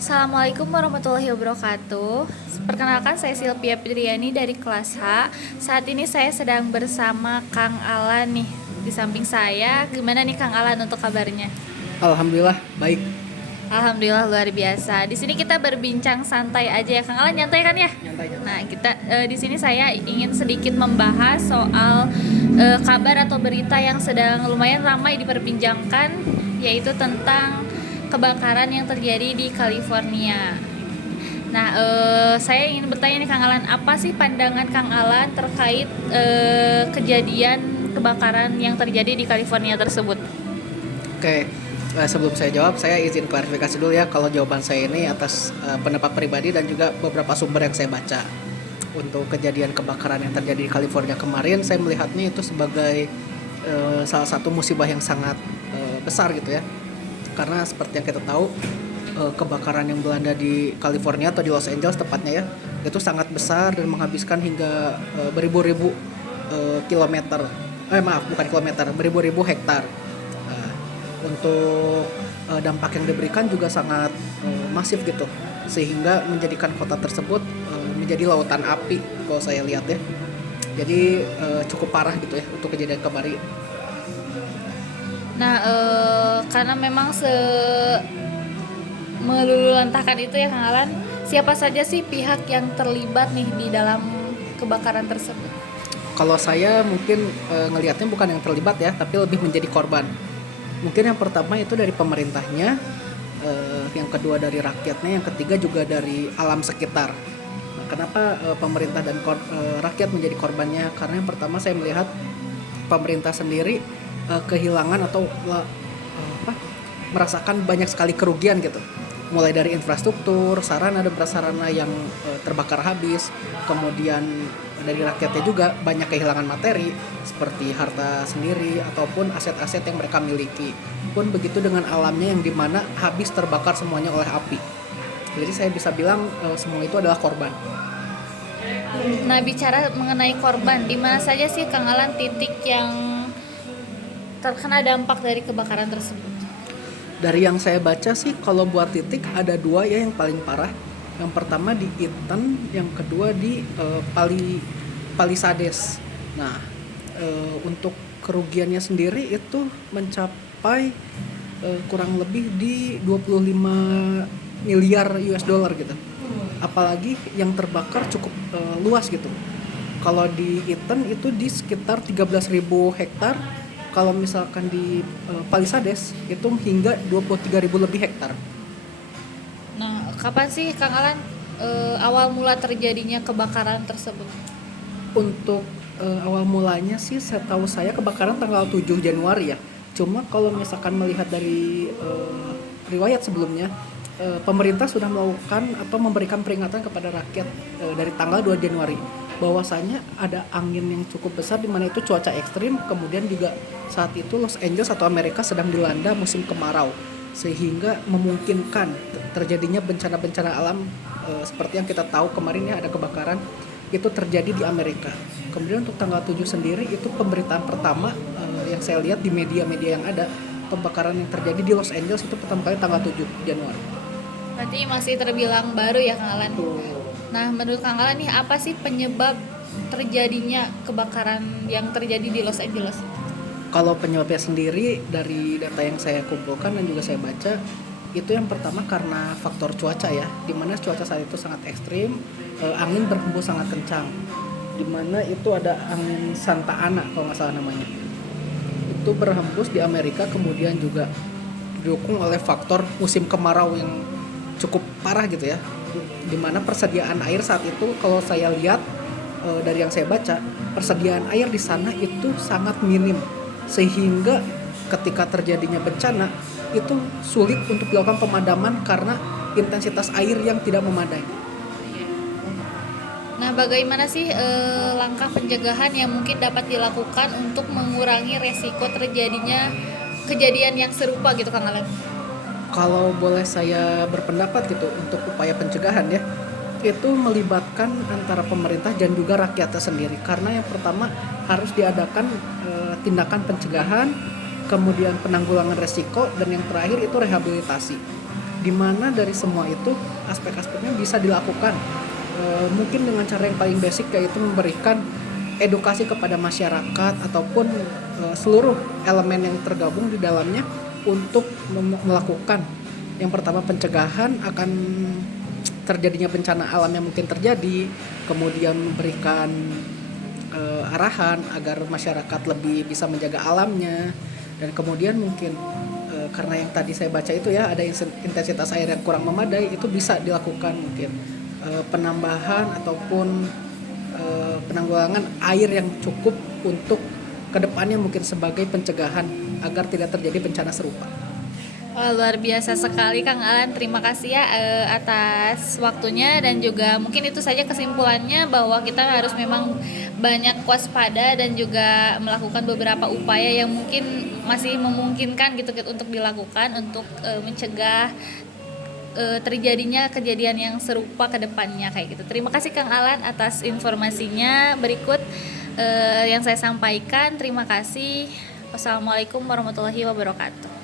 Assalamualaikum warahmatullahi wabarakatuh. Perkenalkan saya Silvia Fitriani dari kelas H. Saat ini saya sedang bersama Kang Alan nih di samping saya. Gimana nih Kang Alan untuk kabarnya? Alhamdulillah baik. Alhamdulillah luar biasa. Di sini kita berbincang santai aja ya Kang Alan, nyantai kan ya? Nyantai. Nah, kita di sini saya ingin sedikit membahas soal kabar atau berita yang sedang lumayan ramai diperbincangkan, yaitu tentang kebakaran yang terjadi di California. Nah, saya ingin bertanya nih Kang Alan, apa sih pandangan Kang Alan terkait kejadian kebakaran yang terjadi di California tersebut? Oke, sebelum saya jawab, saya izin klarifikasi dulu ya. Kalau jawaban saya ini atas pendapat pribadi dan juga beberapa sumber yang saya baca. Untuk kejadian kebakaran yang terjadi di California kemarin, saya melihatnya itu sebagai salah satu musibah yang sangat besar gitu ya. Karena seperti yang kita tahu, kebakaran yang melanda di California atau di Los Angeles tepatnya ya, itu sangat besar dan menghabiskan hingga beribu-ribu kilometer. Bukan kilometer, beribu-ribu hektar. Nah, untuk dampak yang diberikan juga sangat masif gitu, sehingga menjadikan kota tersebut menjadi lautan api kalau saya lihat ya. Jadi cukup parah gitu ya untuk kejadian kemarin. Nah, karena memang meluluhlantahkan itu ya Kang Alan, siapa saja sih pihak yang terlibat nih di dalam kebakaran tersebut? Kalau saya mungkin ngelihatnya bukan yang terlibat ya, tapi lebih menjadi korban. Mungkin yang pertama itu dari pemerintahnya, yang kedua dari rakyatnya, yang ketiga juga dari alam sekitar. Nah, kenapa pemerintah dan rakyat menjadi korbannya? Karena yang pertama saya melihat pemerintah sendiri kehilangan atau merasakan banyak sekali kerugian gitu. Mulai dari infrastruktur, sarana dan prasarana yang terbakar habis, kemudian dari rakyatnya juga banyak kehilangan materi seperti harta sendiri ataupun aset-aset yang mereka miliki. Pun begitu dengan alamnya yang dimana habis terbakar semuanya oleh api. Jadi saya bisa bilang semua itu adalah korban. Nah, bicara mengenai korban, di mana saja sih Kang Alan titik yang terkena dampak dari kebakaran tersebut? Dari yang saya baca sih, kalau buat titik ada dua ya yang paling parah. Yang pertama di Eaton, yang kedua di Palisades. Nah, untuk kerugiannya sendiri itu mencapai kurang lebih di 25 miliar US dollar gitu. Apalagi yang terbakar cukup luas gitu. Kalau di Eaton itu di sekitar 13.000 hektar. Kalau misalkan di Palisades itu hingga 23.000 lebih hektar. Nah, kapan sih Kang Alan awal mula terjadinya kebakaran tersebut? Untuk awal mulanya sih setahu saya kebakaran tanggal 7 Januari ya. Cuma kalau misalkan melihat dari riwayat sebelumnya, pemerintah sudah melakukan atau memberikan peringatan kepada rakyat dari tanggal 2 Januari bahwasanya ada angin yang cukup besar di mana itu cuaca ekstrim, kemudian juga saat itu Los Angeles atau Amerika sedang dilanda musim kemarau sehingga memungkinkan terjadinya bencana-bencana alam seperti yang kita tahu kemarin ya ada kebakaran itu terjadi di Amerika. Kemudian untuk tanggal 7 sendiri itu pemberitaan pertama yang saya lihat di media-media yang ada, pembakaran yang terjadi di Los Angeles itu pertama kali tanggal 7 Januari. Berarti masih terbilang baru ya Kang Alan. Nah, menurut Kang Alan nih apa sih penyebab terjadinya kebakaran yang terjadi di Los Angeles? Kalau penyebabnya sendiri dari data yang saya kumpulkan dan juga saya baca, itu yang pertama karena faktor cuaca ya, dimana cuaca saat itu sangat ekstrim, angin berhembus sangat kencang, dimana itu ada angin Santa Ana kalau nggak salah namanya, itu berhembus di Amerika, kemudian juga didukung oleh faktor musim kemarau yang cukup parah gitu ya, dimana persediaan air saat itu kalau saya lihat dari yang saya baca, persediaan air di sana itu sangat minim, sehingga ketika terjadinya bencana itu sulit untuk dilakukan pemadaman karena intensitas air yang tidak memadai. Nah, bagaimana sih langkah pencegahan yang mungkin dapat dilakukan untuk mengurangi resiko terjadinya kejadian yang serupa gitu Kang Alan? Kalau boleh saya berpendapat gitu untuk upaya pencegahan ya, itu melibatkan antara pemerintah dan juga rakyatnya sendiri. Karena yang pertama harus diadakan tindakan pencegahan, kemudian penanggulangan resiko, dan yang terakhir itu rehabilitasi. di mana dari semua itu aspek-aspeknya bisa dilakukan. Mungkin dengan cara yang paling basic, yaitu memberikan edukasi kepada masyarakat ataupun seluruh elemen yang tergabung di dalamnya untuk melakukan yang pertama pencegahan akan terjadinya bencana alam yang mungkin terjadi, kemudian memberikan arahan agar masyarakat lebih bisa menjaga alamnya, dan kemudian mungkin karena yang tadi saya baca itu ya ada intensitas air yang kurang memadai, itu bisa dilakukan mungkin penambahan ataupun penanggulangan air yang cukup untuk kedepannya mungkin sebagai pencegahan agar tidak terjadi bencana serupa. Wah, luar biasa sekali Kang Alan, terima kasih ya atas waktunya, dan juga mungkin itu saja kesimpulannya bahwa kita harus memang banyak waspada dan juga melakukan beberapa upaya yang mungkin masih memungkinkan gitu untuk dilakukan untuk mencegah terjadinya kejadian yang serupa ke depannya kayak gitu. Terima kasih Kang Alan atas informasinya. Berikut yang saya sampaikan. Terima kasih. Wassalamualaikum warahmatullahi wabarakatuh.